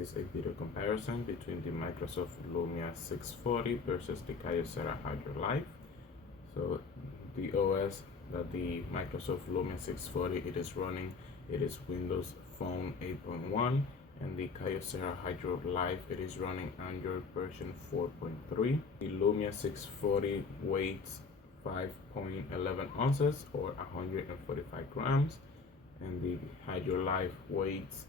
is a video comparison between the Microsoft Lumia 640 versus the Kyocera Hydro Live. So the OS that the Microsoft Lumia 640 it is running, it is Windows Phone 8.1, and the Kyocera Hydro Live it is running Android version 4.3. The Lumia 640 weighs 5.11 ounces or 145 grams, and the Hydro Live weighs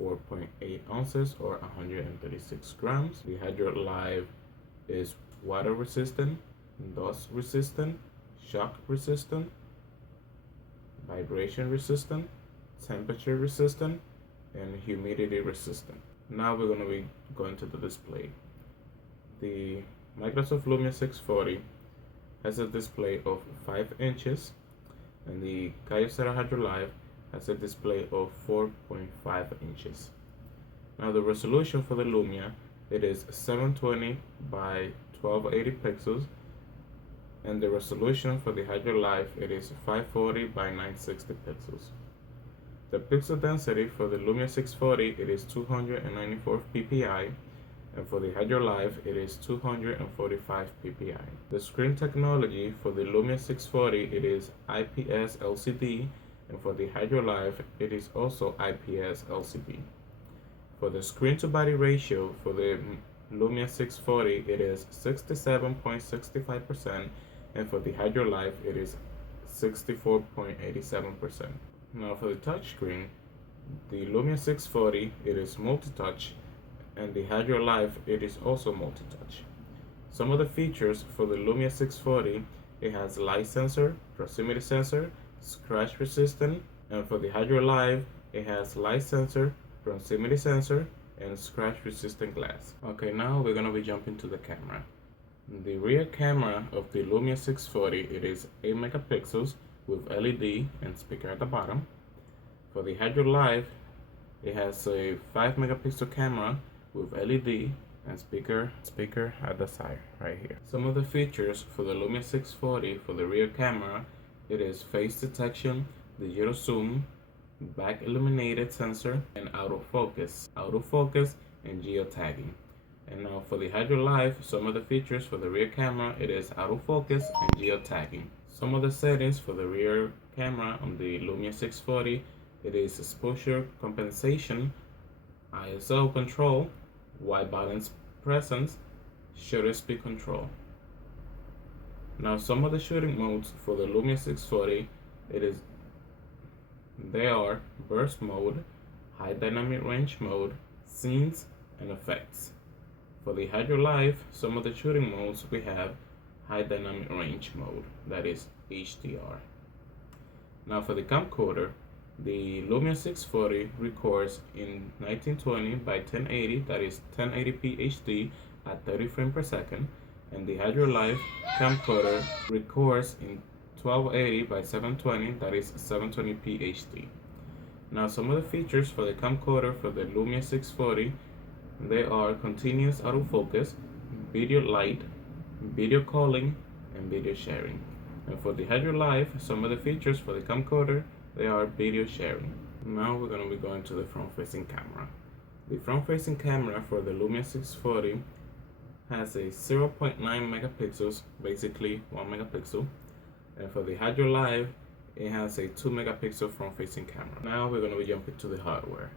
4.8 ounces or 136 grams. The Hydro Live is water resistant, dust resistant, shock resistant, vibration resistant, temperature resistant, and humidity resistant. Now we're going to be going to the display. The Microsoft Lumia 640 has a display of 5 inches, and the Kyocera Hydro Live has a display of 4.5 inches. Now the resolution for the Lumia, it is 720 by 1280 pixels, and the resolution for the Hydro Live, it is 540 by 960 pixels. The pixel density for the Lumia 640, it is 294 ppi, and for the Hydro Live, it is 245 ppi. The screen technology for the Lumia 640, it is IPS LCD, and for the Hydro Live, it is also IPS LCD. For the screen to body ratio for the Lumia 640, it is 67.65%, and for the Hydro Live, it is 64.87%. Now for the touchscreen, the Lumia 640, it is multi-touch, and the Hydro Live, it is also multi-touch. Some of the features for the Lumia 640, it has light sensor, proximity sensor, scratch resistant, and for the Hydro Live, it has light sensor, proximity sensor, and scratch resistant glass. Okay, now we're going to be jumping to the camera. The rear camera of the Lumia 640, it is 8 megapixels with LED and speaker at the bottom. For the Hydro Live, it has a 5 megapixel camera with LED and speaker at the side right here. Some of the features for the Lumia 640 for the rear camera, it is face detection, digital zoom, back illuminated sensor, and autofocus and geotagging. And now for the Hydro Live, some of the features for the rear camera, it is autofocus and geotagging. Some of the settings for the rear camera on the Lumia 640, it is exposure compensation, ISO control, white balance presence, shutter speed control. Now some of the shooting modes for the Lumia 640, they are burst mode, high dynamic range mode, scenes, and effects. For the Hydro Live, some of the shooting modes we have high dynamic range mode, that is HDR. Now for the camcorder, the Lumia 640 records in 1920 by 1080, that is 1080p HD at 30 frames per second, and the Hydro Live camcorder records in 1280 by 720, that is 720p HD. Now some of the features for the camcorder for the Lumia 640, they are continuous autofocus, video light, video calling, and video sharing. And for the Hydro Live, some of the features for the camcorder, they are video sharing. Now we're going to be going to the front-facing camera. The front-facing camera for the Lumia 640 has a 0.9 megapixels, basically 1 megapixel. And for the Hydro Live, it has a 2 megapixel front-facing camera. Now we're going to be jumping to the hardware.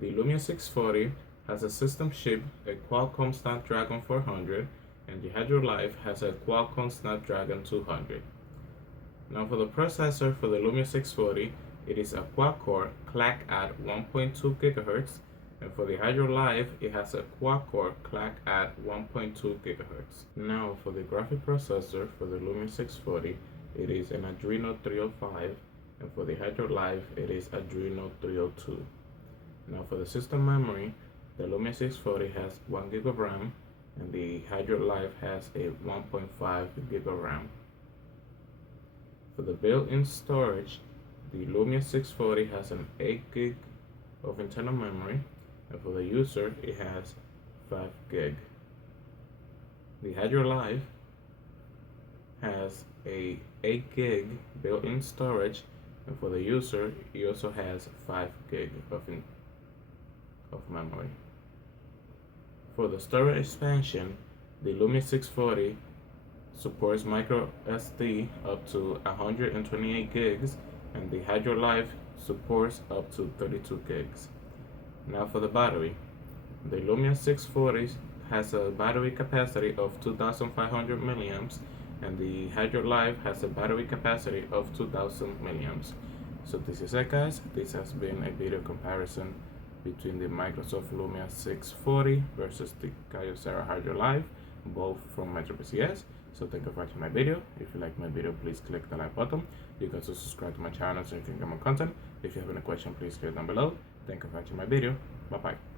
The Lumia 640 has a system chip, a Qualcomm Snapdragon 400, and the Hydro Live has a Qualcomm Snapdragon 200. Now for the processor for the Lumia 640, it is a quad-core clock at 1.2 GHz, and for the Hydro Live, it has a quad-core clock at 1.2 GHz. Now for the graphic processor for the Lumia 640, it is an Adreno 305, and for the Hydro Live, it is Adreno 302. Now for the system memory, the Lumia 640 has 1 GB of RAM, and the Hydro Live has a 1.5 GB of RAM. For the built-in storage, the Lumia 640 has an 8 GB of internal memory, and for the user, it has 5 GB. The Hydro Live has a 8 GB built-in storage, and for the user, it also has 5 GB of memory. For the storage expansion, the Lumia 640 supports micro SD up to 128 gigs, and the Hydro Life supports up to 32 gigs. Now for the battery. The Lumia 640 has a battery capacity of 2500 milliamps, and the Hydro Life has a battery capacity of 2000 milliamps. So this is it, guys. This has been a video comparison between the Microsoft Lumia 640 versus the Kyocera Hydro Life, both from MetroPCS. So thank you for watching my video. If you like my video, please click the like button. You can also subscribe to my channel so you can get more content. If you have any question, please click down below. Thank you for watching my video. Bye bye.